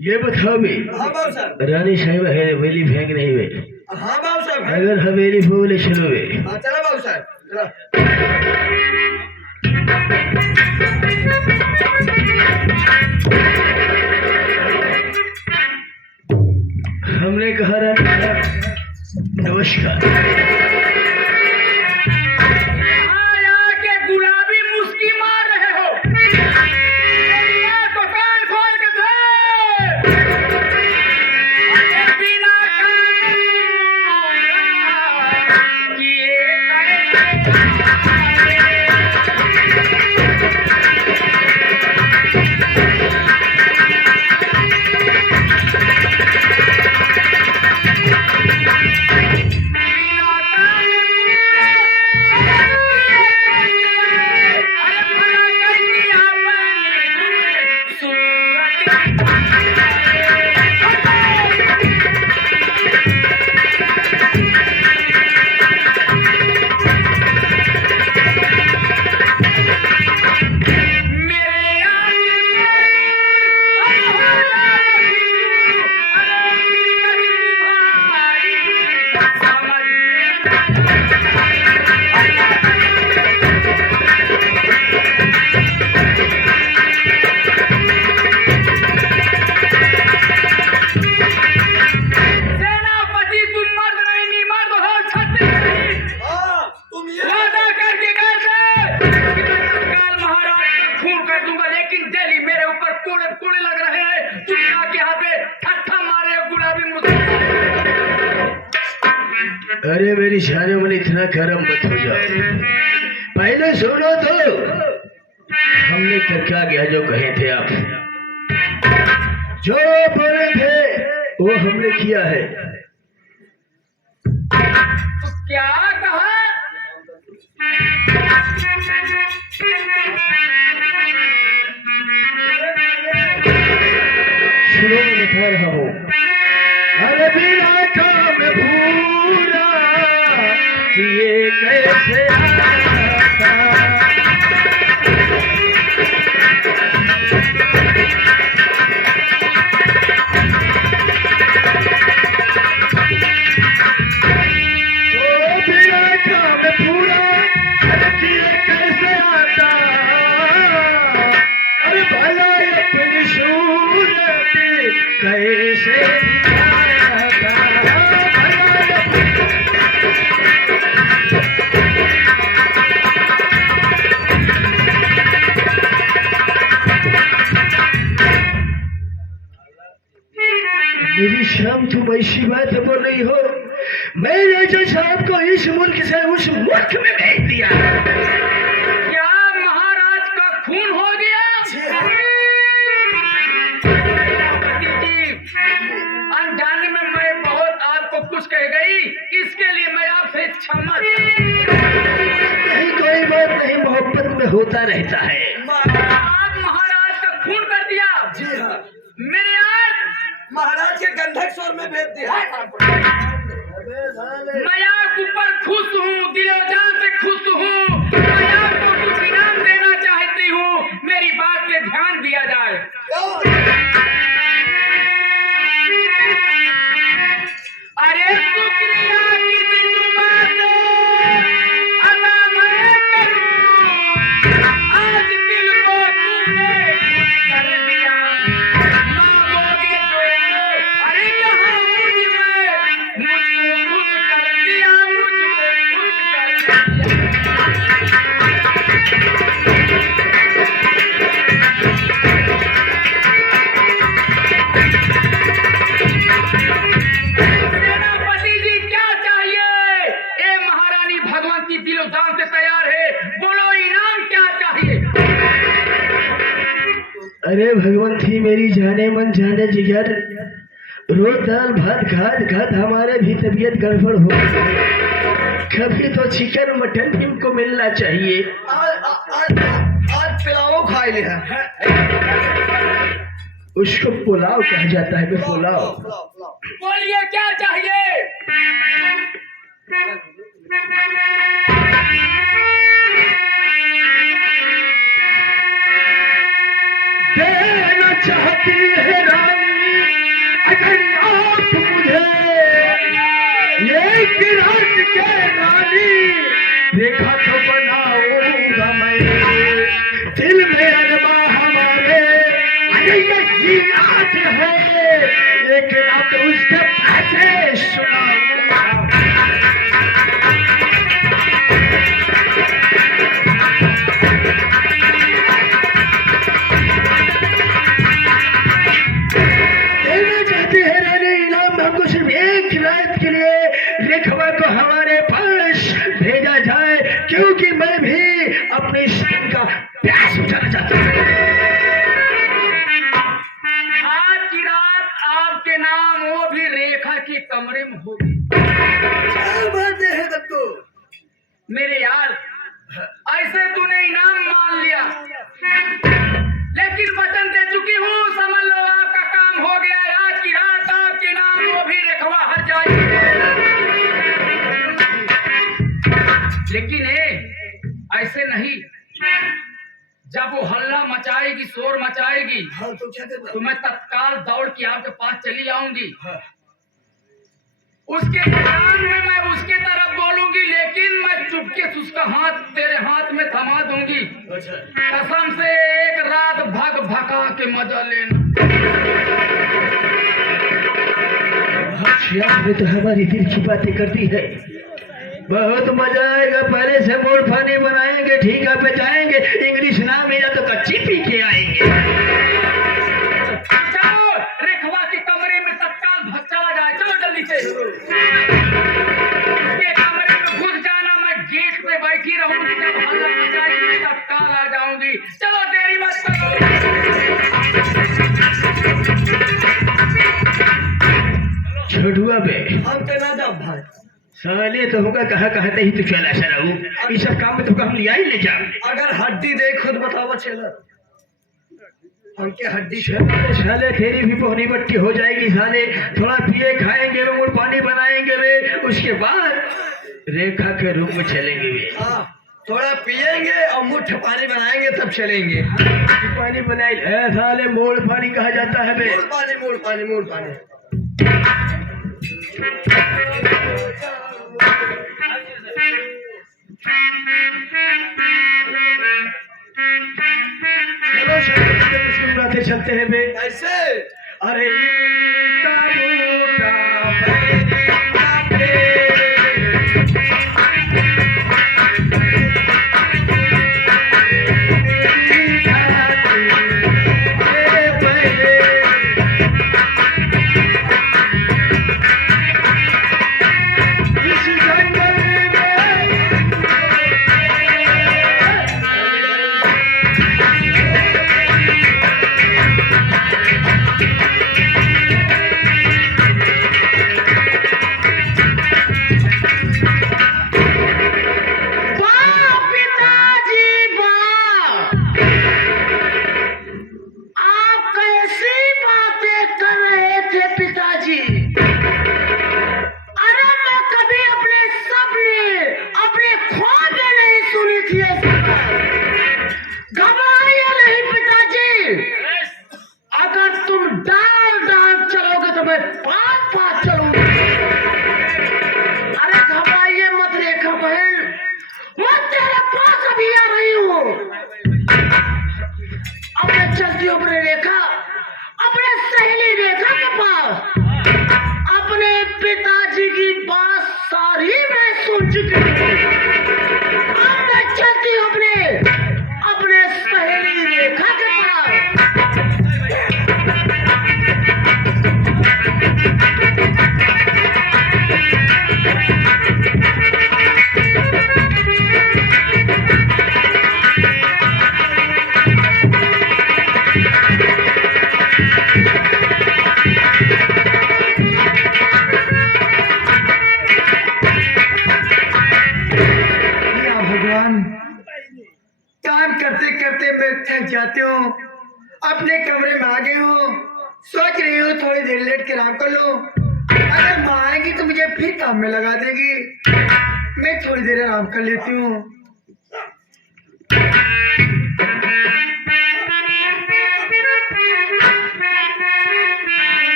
ये बताओ भी रानी साहिब है हवेली फेंक नहीं हुए। हाँ बाबू साहब अगर हवेली बोले चलो वे चलो बाबू साहब चलो। हमने कहा नमस्कार। अरे मेरी शान में इतना गर्म मत हो जाओ, पहले सुनो तो हमने क्या किया जो कहे थे आप, जो बोले थे वो हमने किया है। तो क्या कहा? सुनो बता रहा हूँ। अरे बिना काम भूरा ये कैसे आता, ओ बिना काम भूरा ये कैसे आता, अरे भला अपनी सूरत कैसे मेरी शाम तुम ऐसी बात बोल रही हो, मैंने जो शाम को इस मुल्क से उस मुल्क में भेज दिया। क्या महाराज का खून हो गया? अनजाने में मैं बहुत आपको कुछ कह गई, इसके लिए मैं आपसे क्षमा नहीं, कोई बात नहीं, मोहब्बत में होता रहता है। आप महाराज का खून कर दिया। जी हाँ, मेरे यार महाराज के गंधक स्वर में भेज दिया। मैं आपके ऊपर खुश हूँ, दिलो जान से खुश हूँ। मैं आपको कुछ इनाम देना चाहती हूँ, मेरी बात पे ध्यान दिया जाए। अरे शुक्रिया किसी जुबान अदा मैं करूँ, आज दिल को तूने कर दिया। मांगोगे जो, अरे यहाँ मुझ में मुझको खुश कर दिया, मुझको खुश कर सेनापति जी क्या चाहिए? ए महारानी भगवंती दिलो जान से तैयार है, बोलो इनाम क्या चाहिए? अरे भगवान थी मेरी जाने मन जाने जिगर, रोज दाल भात खात खात हमारे भी तबीयत गड़बड़ हो। कभी तो चिकन मटन भी उनको मिलना चाहिए। आज पिलाओ खाई लिया है। उसको पुलाव कहा जाता है। पुलाव बोलिए क्या चाहिए? देना चाहती है रानी अगर आप मुझे एक रात के रानी, देखा तो बनाऊंगा मैं दिल में अरमा हमारे। अरे यही रात है, एक रात उसके पैसे सुनाऊंगा। देना चाहते हैं रानी इनाम हमको सिर्फ एक रात के लिए, रेखवा को हमारे पास भेजा जाए, क्योंकि मैं भी अपने इश्क का प्यास बुझाना चाहता हूँ। आज की रात आपके नाम वो भी रेखा के कमरे में होगी। क्या बात है दत्तू? मेरे यार, ऐसे तूने इनाम मान लिया, लेकिन वचन दे चुकी हूँ, समझ लो आपका काम हो गया। आज की रात आपके नाम वो भी रेखवा हर जाएगी। लेकिन ऐसे नहीं, जब वो हल्ला मचाएगी, शोर मचाएगी, हाँ तो क्या करना? तो मैं तत्काल दौड़ के आपके पास चली आऊंगी। हाँ। उसके कान में मैं उसके तरफ बोलूंगी, लेकिन मैं चुपके से उसका हाथ तेरे हाथ में थमा दूंगी। अच्छा। कसम से एक रात भग भगा के मजा लेना। आपने तो हमारी दिल की बातें कर दी है। बहुत मजा आएगा। पहले से मोड़ पानी बनाएंगे, ठीका पे जाएंगे, इंग्लिश ना मिला तो कच्ची पी के आएंगे। चलो रेखवा के कमरे में तत्काल भग चला जाए। चलो जल्दी से उसके कमरे में घुस जाना। मैं गेट पे बैठी रहूंगी, जब हल्ला मचाएगी मैं तत्काल आ जाऊंगी। चलो देरी मत करो। छोटुआ बे, हम ते ना जाओ भाई। साले तो होगा कहा कहते ही तो चला सराऊ। ये सब काम में तो हम लिया ही ले जा। अगर हड्डी देख खुद बताओ चला, हमके हड्डी साले तेरी भी पोहनी बट्टी हो जाएगी। साले थोड़ा पिए खाएंगे वे, और पानी बनाएंगे वे, उसके बाद रेखा के रूम में चलेंगे वे। हाँ, थोड़ा पिएंगे और मुट्ठ पानी बनाएंगे तब चलेंगे। पानी बनाए साले मोड़ पानी कहा जाता है बे। मूल पानी मूल पानी मूल पानी। चलो मुस्कुराते चलते हैं बे। ऐसे अरे काम करते करते मैं थक जाती हूँ, अपने कमरे में आ गई हूँ, सोच रही हूँ थोड़ी देर लेट के आराम कर लूँ। अगर माँ आएगी तो मुझे फिर काम में लगा देगी, मैं थोड़ी देर आराम कर लेती हूँ।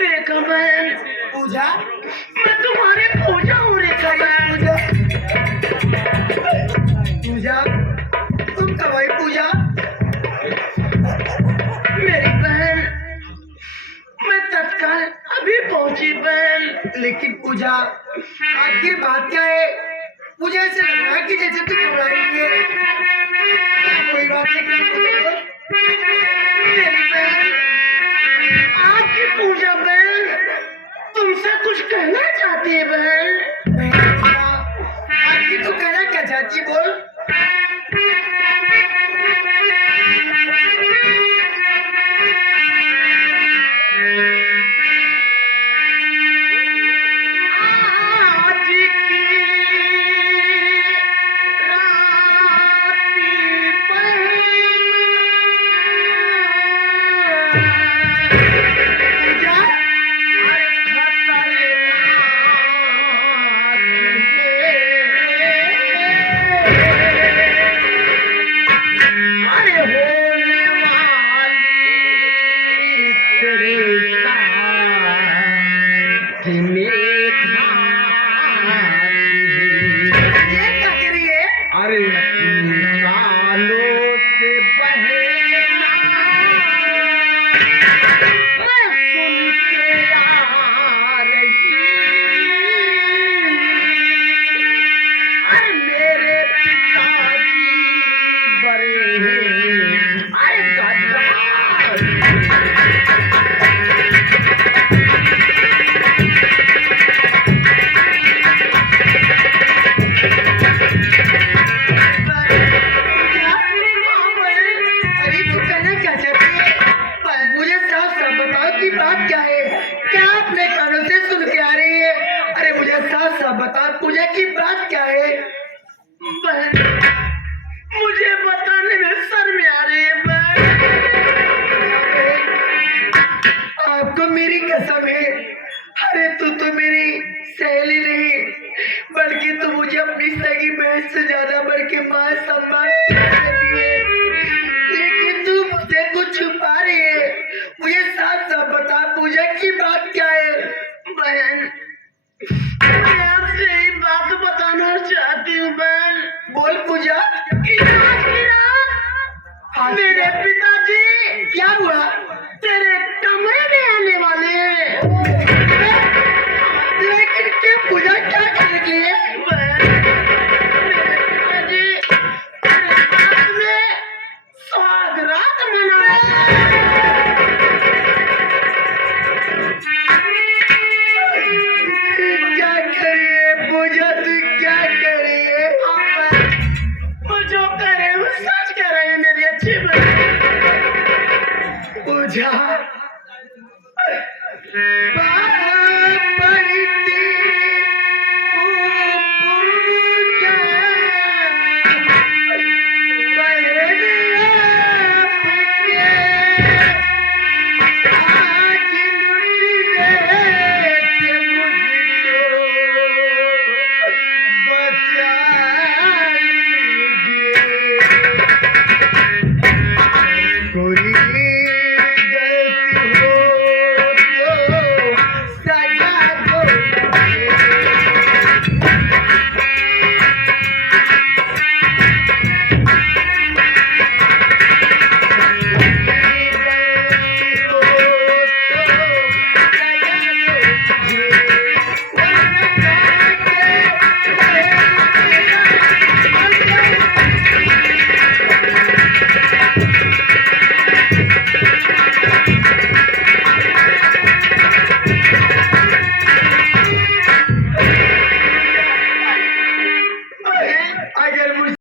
रेखा बहन, पूजा, मैं तुम्हारी पूजा हूँ रेखा बहन। पूजा, तुम कब आई पूजा? मेरी बहन, मैं तत्काल अभी पहुंची बहन। लेकिन पूजा, आखिर बात क्या है? मुझे ऐसे लग रहा है कि जैसे तुम घबरा रही है। कोई बात नहीं, मेरी बहन, आपकी पूजा बहन तुमसे कुछ कहना चाहती है बहन। आखिर तू कहना क्या चाहती है, बोल। आज की ये क्या कह रही है? अरे सालों से बहेना मैं सुन के आ रही। अरे मेरे पिताजी बड़े अरे गद्दार। अरे तू कहना क्या चाहती है? मुझे साफ साफ बताओ कि बात क्या है? क्या अपने कानों से सुन के आ रही है? अरे मुझे साफ साफ बताओ पूजा की बात क्या है? बहन, मुझे बताने में शर्म आ रही है बहन। आपको मेरी कसम है, अरे तू तो मेरी सहेली नहीं बल्कि तू मुझे अपनी सगी बहन से ज्यादा बढ़ के मां सम्मान